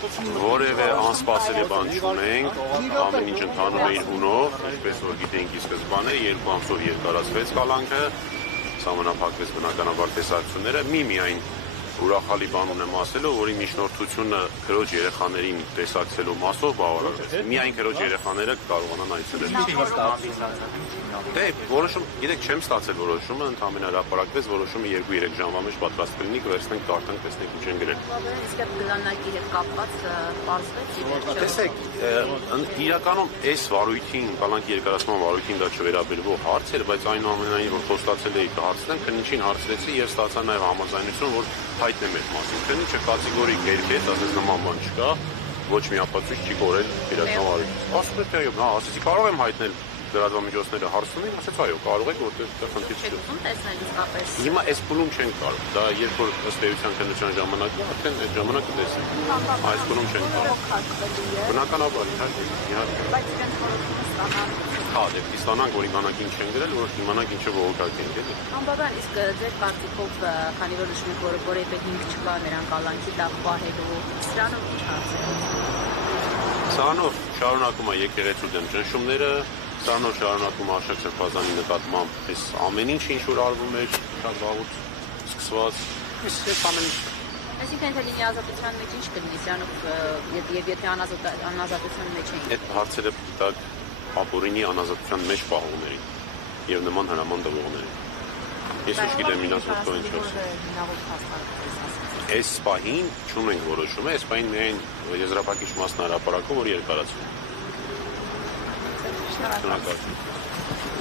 Որևէ անսպասելի բան չունենք, ամեն ինչ ընթանում է իր հունով, ինչպես որ գիտենք ի սկզբանե, 2 ամսով երկարացվեց կալանքը, սահմանափակվեց բնականաբար տեսակցությունները, միայն ուրախալի բան ունեմ ասելու, որի միջնորդությունը քրոջ երեխաներին տեսակցելու մասով բավարարվեց։ Միայն քրոջ երեխաները կարողանան այցելել։ Դե, որոշում, գիտեք, չեմ ստացել որոշումը, ընդհանրապես հրապարակվեց, որոշումը 2-3 ժամվա մեջ պատրաստ կլինի, վերցնենք, կարդանք, տեսնենք ու չեն գրել։ Իսկ պլանագիր հետ կապված պարզվեց։ Տեսեք, իրականում այս վարույթին, կալանքի երկարացման վարույթին դա չվերաբերվող հարց էր, բայց այնուամենայնիվ որ խոստացել էի կհարցնեմ, քննիչին հարցրեցի եւ ստացա նաեւ համաձայնություն, որ հայտնեմ այդ մասին։ Քննիչը կատեգորիկ երկեց, ասես նման բան չկա, ոչ մի ապացույց չի կորել իրական վարույթ։ Ասում եմ, թե այո, ասեցի, կարող եմ հայտնել լրատվամիջոցները հարցնում են, ասեց այո, կարող եք, որտեղ խնդիր չի։ Ում տեսնել իսկապես։ Հիմա այս փուլում չեն կարող։ Դա երբ որ ըստ էության քննության ժամանակը, արդեն այդ ժամանակը տեսնենք։ Այս փուլում չեն կարող։ Բնականաբար, իհարկե։ Բայց իրենք որոշումը ստանան։ Հա, դեպքի ստանանք, որ իմանանք ինչ են գրել, որ իմանանք ինչը բողոքակ են գել։ Անբավարար, իսկ ձեր կարծիքով, քանի որ նշում եք, որ որևէ հիմք չկա նրան կալանքի տակ պահելու, սրանով ինչ հարց է։ Սրանով շարունակում է եկեղեցու դեմ ճնշումները, սրանով շարունակում է Արշակ Սրբազանի նկատմամբ այս ամեն ինչ ինչ որ արվում էր, շատ վաղուց սկսված, այս ամեն ինչ։ Այսինքն թե լինի ազատության մեջ ինչ կլինի, սրանով եւ եթե անազատության մեջ էին։ Այդ հարցերը դիտակ ապօրինի անազատության մեջ պահողներին եւ նման հրաման տվողներին։ Ես ինչ գիտեմ ինասոտքով ինչ ասել։ Այս պահին չունենք որոշում, այս պահին միայն եզրափակիչ մասն հրապարակում, որ երկարացում։ Շնորհակալ եմ։